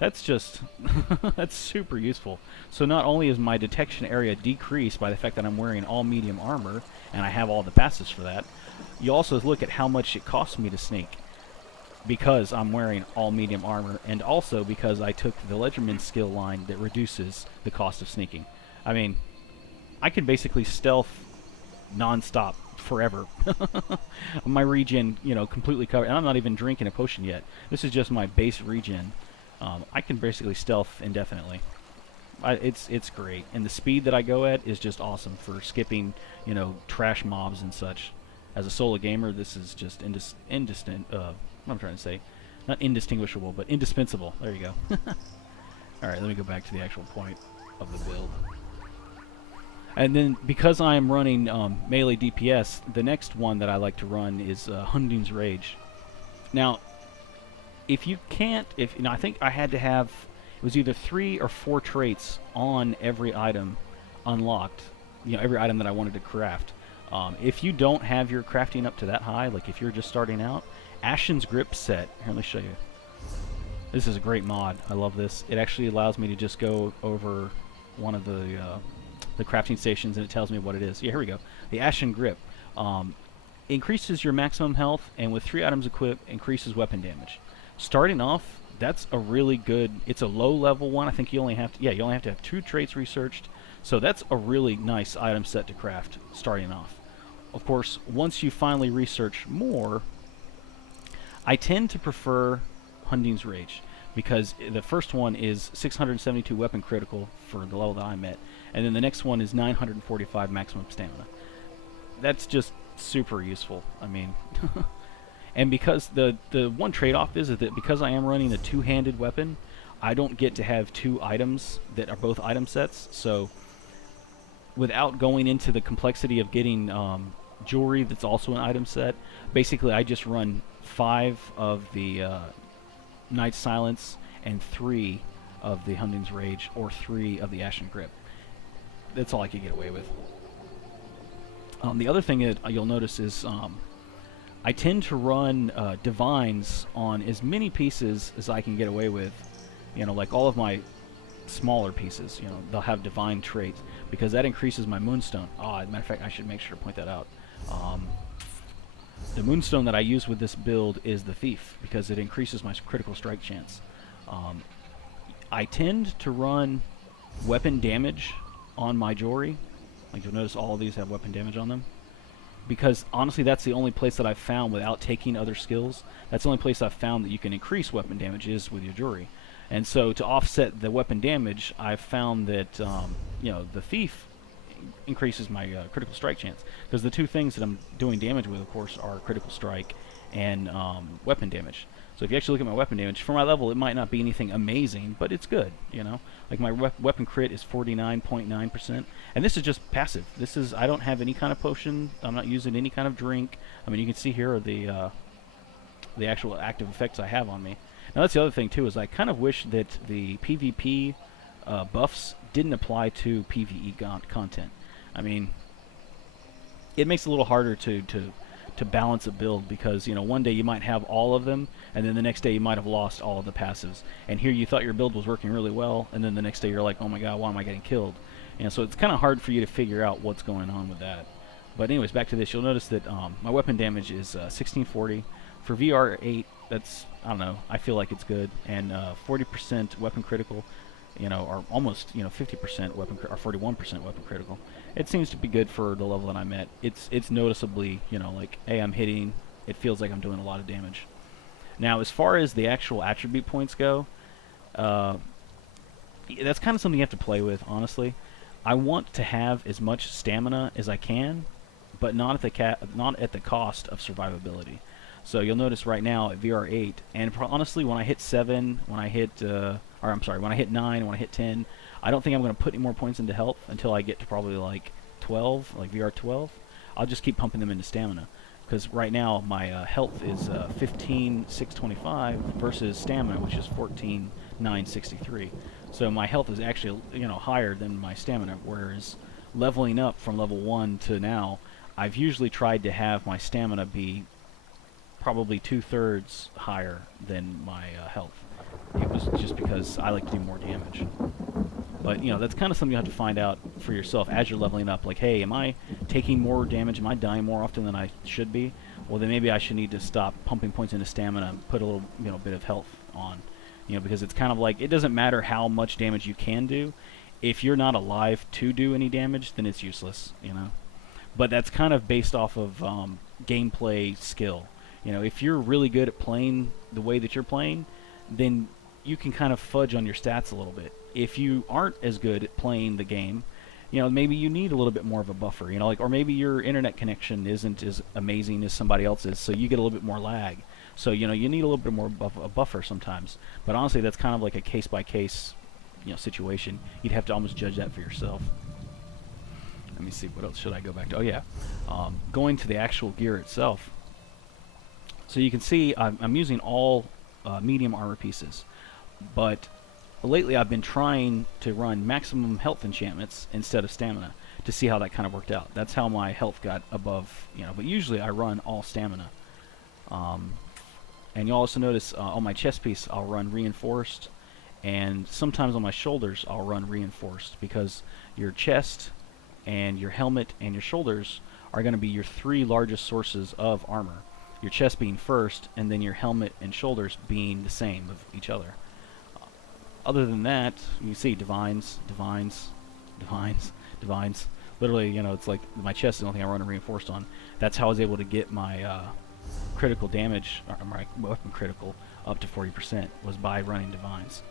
that's just... that's super useful. So not only is my detection area decreased by the fact that I'm wearing all medium armor, and I have all the passives for that, you also look at how much it costs me to sneak, because I'm wearing all medium armor, and also because I took the Ledgerman skill line that reduces the cost of sneaking. I mean, I can basically stealth non-stop forever. My regen, you know, completely covered, and I'm not even drinking a potion yet. This is just my base regen. I can basically stealth indefinitely. It's great, and the speed that I go at is just awesome for skipping, you know, trash mobs and such. As a solo gamer, this is just what I'm trying to say, not indistinguishable, but indispensable. There you go. All right, let me go back to the actual point of the build. And then, because I am running melee DPS, the next one that I like to run is Hunding's Rage. Now, if you can't, I think I had to have, it was either 3 or 4 traits on every item unlocked, you know, every item that I wanted to craft. If you don't have your crafting up to that high, like if you're just starting out, Ashen's Grip set, here, let me show you. This is a great mod. I love this. It actually allows me to just go over one of the crafting stations, and it tells me what it is. Yeah, here we go. The Ashen Grip increases your maximum health, and with 3 items equipped, increases weapon damage. Starting off, that's a really good. It's a low-level one. I think you only have to. Yeah, you only have to have 2 traits researched. So that's a really nice item set to craft starting off. Of course, once you finally research more, I tend to prefer Hunding's Rage, because the first one is 672 weapon critical for the level that I'm at, and then the next one is 945 maximum stamina. That's just super useful. I mean, and because the one trade-off is that because I am running a 2-handed weapon, I don't get to have 2 items that are both item sets. So without going into the complexity of getting jewelry that's also an item set, basically I just run 5 of the Knight's Silence and 3 of the Hunding's Rage, or 3 of the Ashen Grip. That's all I could get away with. The other thing that you'll notice is I tend to run Divines on as many pieces as I can get away with. You know, like all of my smaller pieces, you know, they'll have Divine traits, because that increases my Moonstone. As a matter of fact, I should make sure to point that out. The Moonstone that I use with this build is the Thief, because it increases my critical strike chance. I tend to run weapon damage on my jewelry. Like, you'll notice all of these have weapon damage on them, because honestly that's the only place that I've found, without taking other skills, that's the only place I've found that you can increase weapon damage is with your jewelry. And so to offset the weapon damage, I've found that you know, the Thief increases my critical strike chance, because the 2 things that I'm doing damage with, of course, are critical strike and weapon damage. So if you actually look at my weapon damage, for my level, it might not be anything amazing, but it's good, you know? Like, my weapon crit is 49.9%, and this is just passive. This is, I don't have any kind of potion, I'm not using any kind of drink. I mean, you can see here are the actual active effects I have on me. Now, that's the other thing, too, is I kind of wish that the PvP buffs didn't apply to PvE content. I mean, it makes it a little harder to balance a build, because, you know, one day you might have all of them, and then the next day you might have lost all of the passives. And here you thought your build was working really well, and then the next day you're like, oh my god, why am I getting killed? And so it's kind of hard for you to figure out what's going on with that. But anyways, back to this. You'll notice that my weapon damage is 1640. For VR8, that's, I don't know, I feel like it's good. And 40% weapon critical, you know, or almost, you know, 50% weapon, or 41% weapon critical. It seems to be good for the level that I'm at. It's noticeably, you know, like, hey, I'm hitting, it feels like I'm doing a lot of damage. Now, as far as the actual attribute points go, that's kind of something you have to play with, honestly. I want to have as much stamina as I can, but not at the cost of survivability. So you'll notice right now at VR8, and honestly, when I hit 7, when I hit, or I'm sorry, when I hit 9, when I hit 10, I don't think I'm going to put any more points into health until I get to probably like 12, like VR 12. I'll just keep pumping them into stamina. Because right now my health is 15,625 versus stamina, which is 14,963. So my health is actually, you know, higher than my stamina. Whereas leveling up from level 1 to now, I've usually tried to have my stamina be probably 2/3 higher than my health. It was just because I like to do more damage. But, you know, that's kind of something you have to find out for yourself as you're leveling up. Like, hey, am I taking more damage? Am I dying more often than I should be? Well, then maybe I should need to stop pumping points into stamina and put a little, you know, bit of health on. You know, because it's kind of like, it doesn't matter how much damage you can do. If you're not alive to do any damage, then it's useless, you know. But that's kind of based off of gameplay skill. You know, if you're really good at playing the way that you're playing, then you can kind of fudge on your stats a little bit. If you aren't as good at playing the game, you know, maybe you need a little bit more of a buffer, you know, like, or maybe your internet connection isn't as amazing as somebody else's, so you get a little bit more lag. So, you know, you need a little bit more of a buffer sometimes. But honestly, that's kind of like a case-by-case, you know, situation. You'd have to almost judge that for yourself. Let me see, what else should I go back to? Oh, yeah. Going to the actual gear itself. So you can see I'm using all medium armor pieces. But lately I've been trying to run maximum health enchantments instead of stamina to see how that kind of worked out. That's how my health got above, you know, but usually I run all stamina. And you'll also notice on my chest piece I'll run reinforced, and sometimes on my shoulders I'll run reinforced, because your chest and your helmet and your shoulders are going to be your 3 largest sources of armor. Your chest being first, and then your helmet and shoulders being the same of each other. Other than that, you see divines, divines, divines, divines. Literally, you know, it's like my chest is the only thing I run a reinforced on. That's how I was able to get my critical damage, or my weapon critical, up to 40%, was by running divines.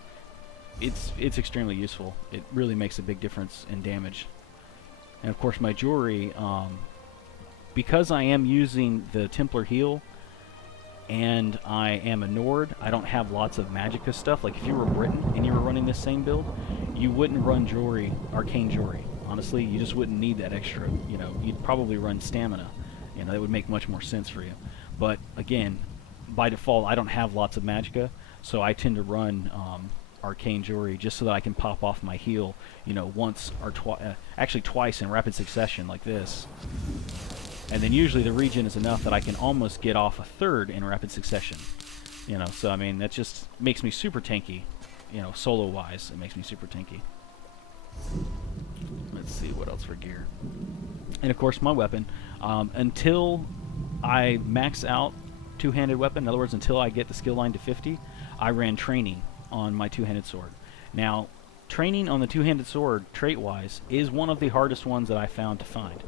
It's extremely useful. It really makes a big difference in damage. And of course my jewelry, because I am using the Templar heal, and I am a Nord, I don't have lots of Magicka stuff. Like if you were Britain and you were running this same build, you wouldn't run jewelry, arcane jewelry. Honestly, you just wouldn't need that extra. You know, you'd probably run stamina. You know, that would make much more sense for you. But again, by default, I don't have lots of Magicka, so I tend to run arcane jewelry just so that I can pop off my heal, you know, once or actually twice in rapid succession like this. And then usually the regen is enough that I can almost get off a 3rd in rapid succession. You know, so I mean, that just makes me super tanky. You know, solo-wise, it makes me super tanky. Let's see, what else for gear? And of course, my weapon. Until I max out two-handed weapon, in other words, until I get the skill line to 50, I ran training on my two-handed sword. Now, training on the two-handed sword, trait-wise, is one of the hardest ones that I found to find.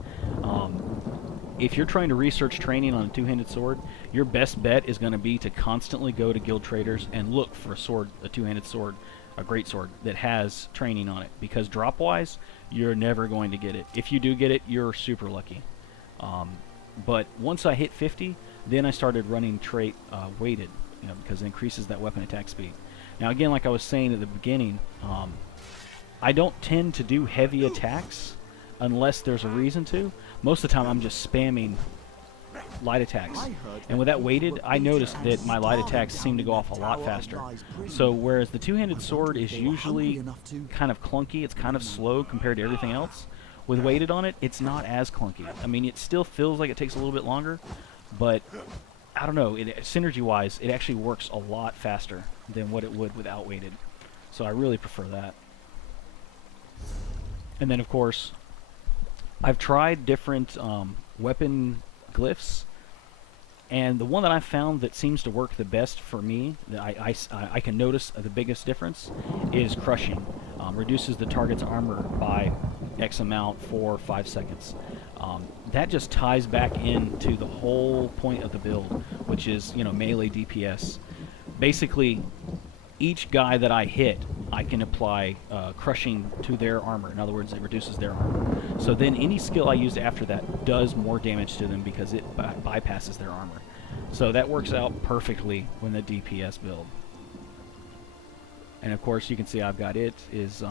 If you're trying to research training on a two-handed sword, your best bet is going to be to constantly go to guild traders and look for a sword, a two-handed sword, a great sword that has training on it. Because drop-wise, you're never going to get it. If you do get it, you're super lucky. But once I hit 50, then I started running trait weighted, you know, because it increases that weapon attack speed. Now again, like I was saying at the beginning, I don't tend to do heavy attacks unless there's a reason to. Most of the time I'm just spamming light attacks. And with that weighted, I noticed that my light attacks seem to go off a lot faster. So whereas the two-handed sword is usually kind of clunky, it's kind of slow compared to everything else, with weighted on it, it's not as clunky. I mean, it still feels like it takes a little bit longer, but I don't know, synergy-wise, it actually works a lot faster than what it would without weighted. So I really prefer that. And then, of course, I've tried different weapon glyphs, and the one that I found that seems to work the best for me, that I can notice the biggest difference, is crushing. Reduces the target's armor by X amount for 5 seconds. That just ties back into the whole point of the build, which is, you know, melee DPS. Basically, each guy that I hit, I can apply crushing to their armor. In other words, it reduces their armor. So then any skill I use after that does more damage to them because it bypasses their armor. So that works out perfectly when the DPS build. And of course, you can see I've got it is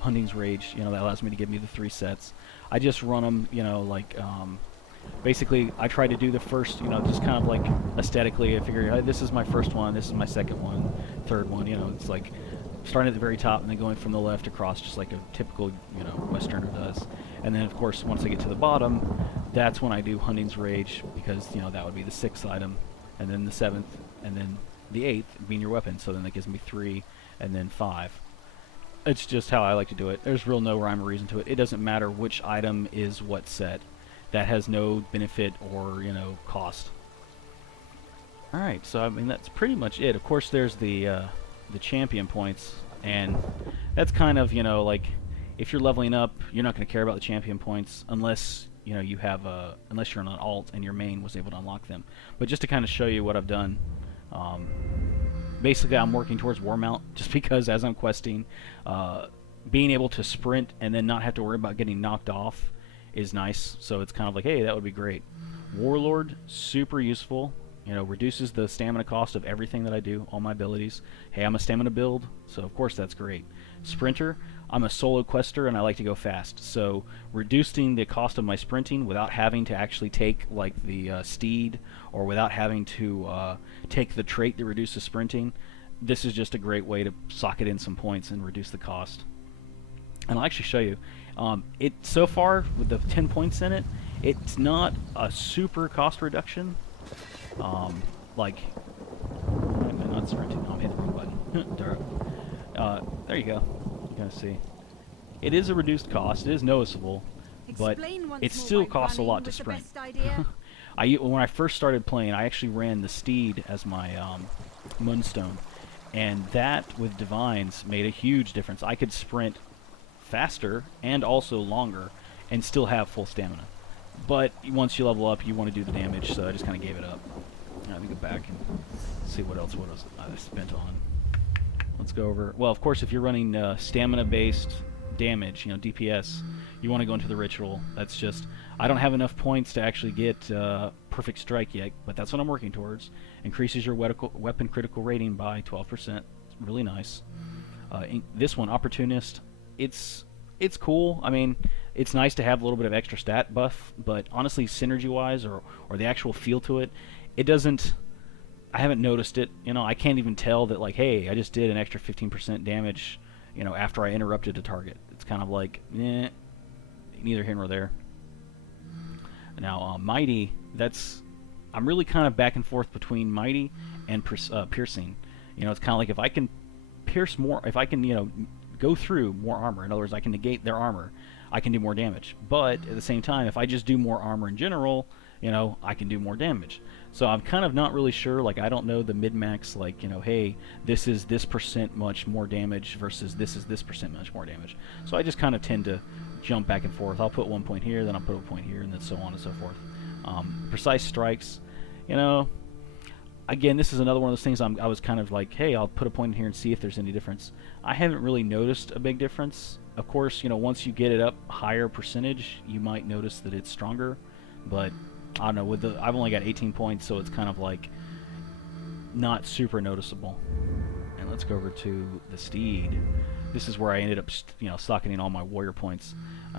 Hunting's Rage. You know, that allows me to give me the 3 sets. I just run them, you know, like basically I try to do the first, you know, just kind of like aesthetically. I figure, hey, this is my first one, this is my second one, third one. You know, it's like starting at the very top and then going from the left across, just like a typical, you know, Westerner does. And then of course, once I get to the bottom, that's when I do Hunting's Rage, because you know that would be the 6th item, and then the 7th, and then the 8th being your weapon. So then that gives me 3, and then 5. It's just how I like to do it. There's real no rhyme or reason to it. It doesn't matter which item is what set. That has no benefit or, you know, cost. Alright, so I mean that's pretty much it. Of course there's the champion points, and that's kind of, you know, like if you're leveling up, you're not going to care about the champion points unless, you know, you have unless you're on an alt and your main was able to unlock them. But just to kind of show you what I've done, basically I'm working towards War Mount just because as I'm questing, being able to sprint and then not have to worry about getting knocked off is nice. So it's kind of like, hey, that would be great. Warlord, super useful. You know, reduces the stamina cost of everything that I do, all my abilities. Hey, I'm a stamina build, so of course that's great. Sprinter, I'm a solo quester and I like to go fast, so reducing the cost of my sprinting without having to actually take like the steed, or without having to take the trait that reduces sprinting, this is just a great way to socket in some points and reduce the cost. And I'll actually show you. It so far with the 10 points in it, it's not a super cost reduction. Like, why am I not sprinting? Oh, I hit the wrong button. There you go. You can see. It is a reduced cost. It is noticeable, but it still costs a lot to sprint. When I first started playing, I actually ran the steed as my moonstone, and that with divines made a huge difference. I could sprint faster and also longer and still have full stamina. But once you level up, you want to do the damage, so I just kind of gave it up. Let me go back and see what else I spent on. Let's go over... Well, of course, if you're running stamina-based damage, you know, DPS, you want to go into the ritual. That's just... I don't have enough points to actually get perfect strike yet, but that's what I'm working towards. Increases your weapon critical rating by 12%. It's really nice. This one, Opportunist, it's cool. I mean, it's nice to have a little bit of extra stat buff, but honestly, synergy-wise, or the actual feel to it, it doesn't... I haven't noticed it. You know, I can't even tell that, like, hey, I just did an extra 15% damage, you know, after I interrupted a target. It's kind of like, eh, neither here nor there. Now, Mighty, that's... I'm really kind of back and forth between Mighty and Piercing. You know, it's kind of like if I can pierce more, if I can, you know, go through more armor, in other words, I can negate their armor, I can do more damage. But at the same time, if I just do more armor in general, you know, I can do more damage. So I'm kind of not really sure, like, I don't know the mid-max, like, you know, hey, this is this % much more damage versus this is this % much more damage. So I just kind of tend to jump back and forth. I'll put 1 point here, then I'll put a point here, and then so on and so forth. Precise strikes, you know, again, this is another one of those things I was kind of like, hey, I'll put a point in here and see if there's any difference. I haven't really noticed a big difference. Of course, you know, once you get it up higher percentage, you might notice that it's stronger, but I don't know, with the I've only got 18 points, so it's kind of like not super noticeable. And let's go over to the steed. This is where I ended up, you know, socketing all my warrior points.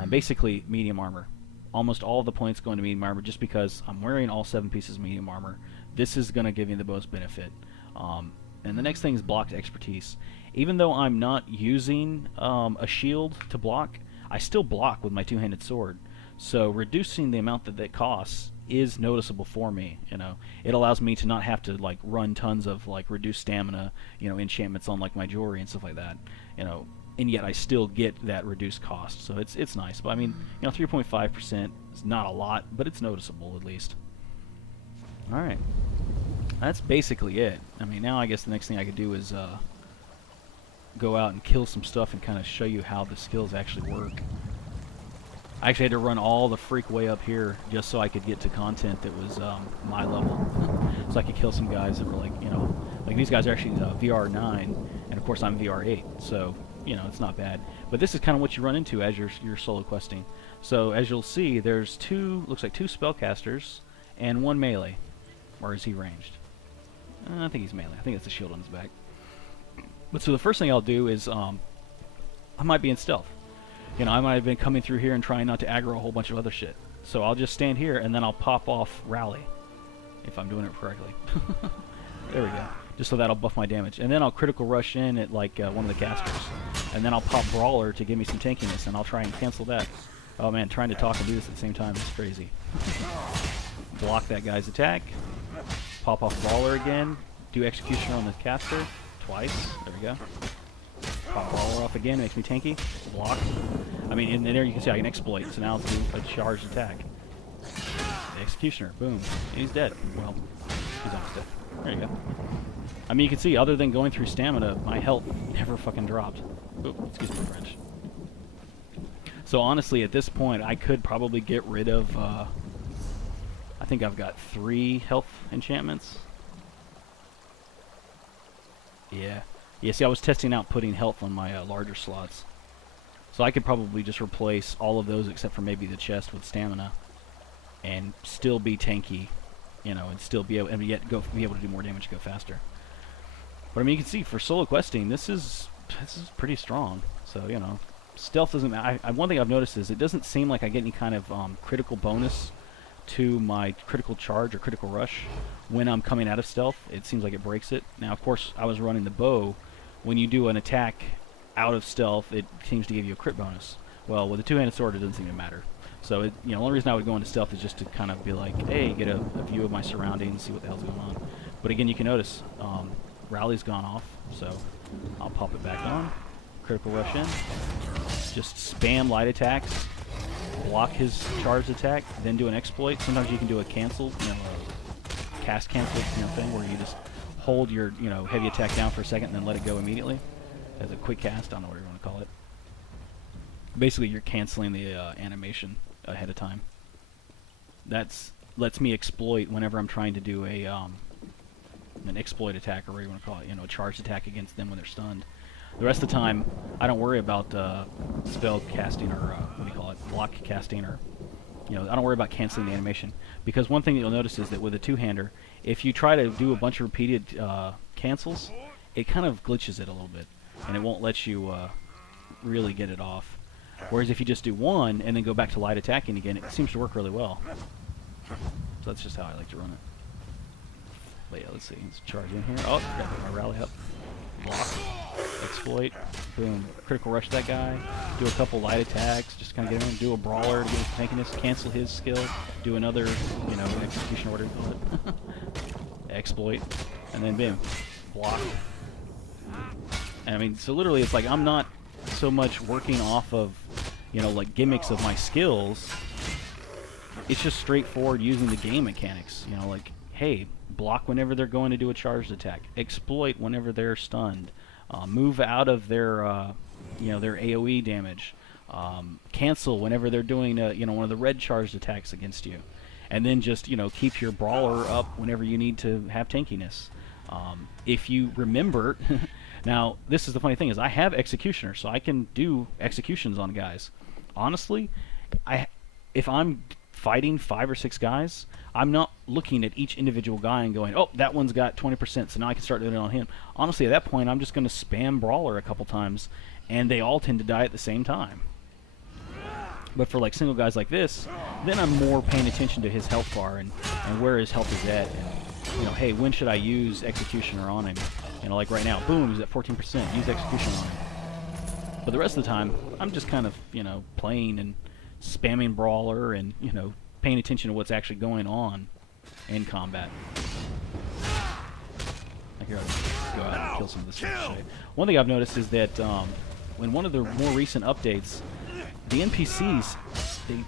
Basically, medium armor. Almost all of the points going to medium armor just because I'm wearing all 7 pieces of medium armor. This is going to give me the most benefit. And the next thing is blocked expertise. Even though I'm not using a shield to block, I still block with my two-handed sword. So reducing the amount that costs is noticeable for me. You know, it allows me to not have to like run tons of like reduced stamina, you know, enchantments on like my jewelry and stuff like that. You know, and yet I still get that reduced cost. So it's nice. But I mean, you know, 3.5% is not a lot, but it's noticeable at least. All right, that's basically it. I mean, now I guess the next thing I could do is go out and kill some stuff and kind of show you how the skills actually work. I actually had to run all the freak way up here just so I could get to content that was my level. So I could kill some guys that were like, you know, like these guys are actually VR 9, and of course I'm VR 8, so, you know, it's not bad. But this is kind of what you run into as you're solo questing. So as you'll see, there's looks like two spellcasters and 1 melee. Or is he ranged? I think he's melee. I think it's the shield on his back. But so the first thing I'll do is, I might be in stealth. You know, I might have been coming through here and trying not to aggro a whole bunch of other shit. So I'll just stand here and then I'll pop off Rally. If I'm doing it correctly. There we go. Just so that'll buff my damage. And then I'll critical rush in at like one of the casters. And then I'll pop Brawler to give me some tankiness and I'll try and cancel that. Oh man, trying to talk and do this at the same time is crazy. Block that guy's attack. Pop off Brawler again. Do Executioner on the caster. Twice. There we go. Pop Brawler off again. Makes me tanky. Block. I mean, in there you can see I can exploit. So now let's do a charged attack. The Executioner. Boom. And he's dead. Well, he's almost dead. There you go. I mean, you can see, other than going through stamina, my health never fucking dropped. Oop, excuse me, French. So honestly, at this point, I could probably get rid of, I think I've got 3 health enchantments. Yeah. Yeah, see, I was testing out putting health on my larger slots. So I could probably just replace all of those except for maybe the chest with stamina. And still be tanky, you know, and still be able, and yet be able to do more damage, go faster. But I mean, you can see, for solo questing, this is pretty strong. So, you know, stealth doesn't matter. One thing I've noticed is it doesn't seem like I get any kind of critical bonus to my critical charge or critical rush when I'm coming out of stealth. It seems like it breaks it. Now, of course, I was running the bow. When you do an attack out of stealth, it seems to give you a crit bonus. Well, with a two-handed sword, it doesn't seem to matter. So, you know, the only reason I would go into stealth is just to kind of be like, hey, get a view of my surroundings, see what the hell's going on. But again, you can notice Rally's gone off, so I'll pop it back on. Critical rush in. Just spam light attacks. Block his charged attack, then do an exploit. Sometimes you can do a cancel, you know, a cast cancel, you know, thing where you just hold your, you know, heavy attack down for a second and then let it go immediately as a quick cast. I don't know what you want to call it. Basically, you're canceling the animation ahead of time. That's lets me exploit whenever I'm trying to do a an exploit attack, or whatever you want to call it, you know, a charged attack against them when they're stunned. The rest of the time, I don't worry about spell casting or what do you call it, block casting, or, you know, I don't worry about canceling the animation, because one thing that you'll notice is that with a two-hander, if you try to do a bunch of repeated cancels, it kind of glitches it a little bit, and it won't let you really get it off. Whereas if you just do one and then go back to light attacking again, it seems to work really well. So that's just how I like to run it. But yeah, let's see. Let's charge in here. Oh, got to put my rally up. Block. Exploit. Boom. Critical rush that guy. Do a couple light attacks. Just kind of get him in. Do a brawler to get his tankiness. Cancel his skill. Do another, you know, execution order. Exploit. And then bam. Block. And I mean, so literally it's like I'm not so much working off of, you know, like gimmicks of my skills. It's just straightforward using the game mechanics. You know, like, hey, block whenever they're going to do a charged attack. Exploit whenever they're stunned. Move out of their, you know, their AOE damage. Cancel whenever they're doing, you know, one of the red charged attacks against you. And then just, you know, keep your brawler up whenever you need to have tankiness. If you remember, now this is the funny thing, is I have executioner, so I can do executions on guys. Honestly, if I'm fighting 5 or 6 guys, I'm not looking at each individual guy and going, oh, that one's got 20%, so now I can start doing it on him. Honestly, at that point, I'm just going to spam brawler a couple times, and they all tend to die at the same time. But for like single guys like this, then I'm more paying attention to his health bar and where his health is at. And, you know, hey, when should I use executioner on him? You know, like right now, boom, he's at 14%. Use executioner on him. But the rest of the time, I'm just kind of, you know, playing and spamming brawler and, you know, paying attention to what's actually going on in combat. I can go out and kill some of this shit. One thing I've noticed is that when one of the more recent updates, the NPCs,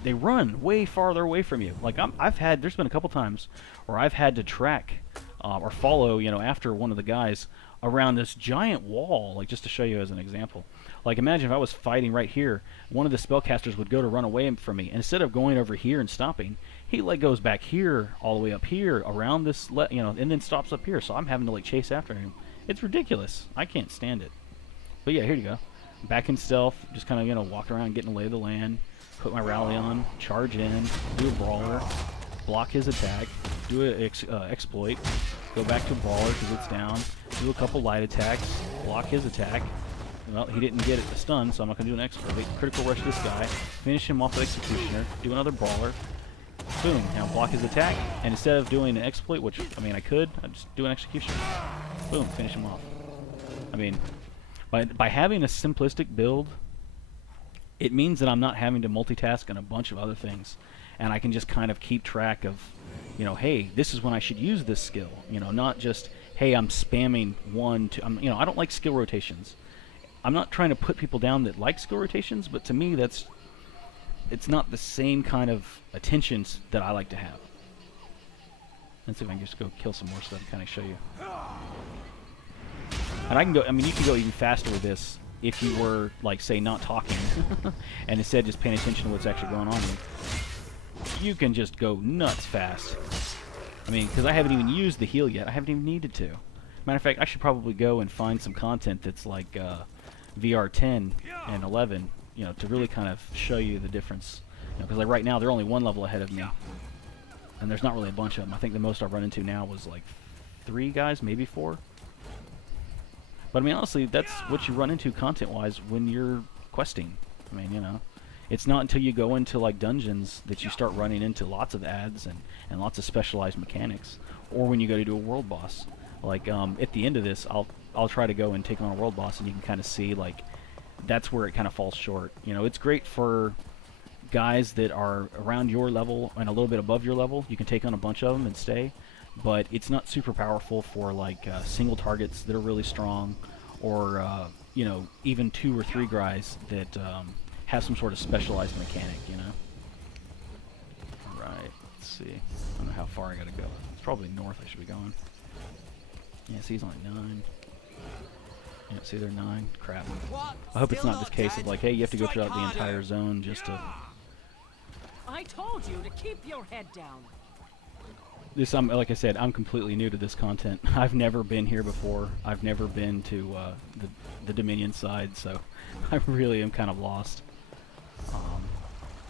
they run way farther away from you. Like there's been a couple times where I've had to track or follow, you know, after one of the guys around this giant wall, like just to show you as an example. Like imagine if I was fighting right here, one of the spellcasters would go to run away from me. And instead of going over here and stopping, he like goes back here, all the way up here, around this, you know, and then stops up here. So I'm having to like chase after him. It's ridiculous. I can't stand it. But yeah, here you go. Back in stealth, just kind of, you know, walk around, getting a lay of the land, put my rally on, charge in, do a brawler, block his attack, do an exploit, go back to Brawler because it's down, do a couple light attacks, block his attack. Well, he didn't get it to stun, so I'm not going to do an exploit. Critical rush this guy, finish him off with Executioner, do another Brawler, boom, now block his attack, and instead of doing an exploit, which, I mean, I could, I'd just do an Executioner. Boom, finish him off. I mean, by having a simplistic build, it means that I'm not having to multitask on a bunch of other things, and I can just kind of keep track of, you know, hey, this is when I should use this skill. You know, not just, hey, I'm spamming one, two. You know, I don't like skill rotations. I'm not trying to put people down that like skill rotations, but to me, it's not the same kind of attentions that I like to have. Let's see if I can just go kill some more stuff and kind of show you. And I can go, I mean, you can go even faster with this if you were, like, say, not talking, and instead just paying attention to what's actually going on here. You can just go nuts fast. I mean, because I haven't even used the heal yet. I haven't even needed to. Matter of fact, I should probably go and find some content that's like VR 10 and 11, you know, to really kind of show you the difference. You know, because like right now they're only one level ahead of me, and there's not really a bunch of them. I think the most I've run into now was like 3 guys, maybe 4. But I mean, honestly, that's what you run into content-wise when you're questing. I mean, you know, it's not until you go into like dungeons that you start running into lots of ads and lots of specialized mechanics, or when you go to do a world boss. Like at the end of this, I'll try to go and take on a world boss, and you can kind of see like that's where it kind of falls short. You know, it's great for guys that are around your level and a little bit above your level. You can take on a bunch of them and stay. But it's not super powerful for like single targets that are really strong, or you know, even 2 or 3 guys that have some sort of specialized mechanic. You know. All right. Let's see. I don't know how far I gotta go. It's probably north. I should be going. Yeah. See, he's only 9. Yeah. See, they're 9. Crap. I hope it's not this case of like, hey, you have to go throughout the entire zone just to. I told you to keep your head down. This, like I said, I'm completely new to this content. I've never been here before. I've never been to the Dominion side, so I really am kind of lost.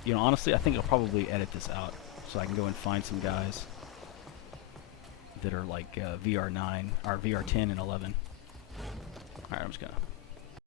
You know, honestly, I think I'll probably edit this out so I can go and find some guys that are like VR 9 or VR 10 and 11. All right, I'm just gonna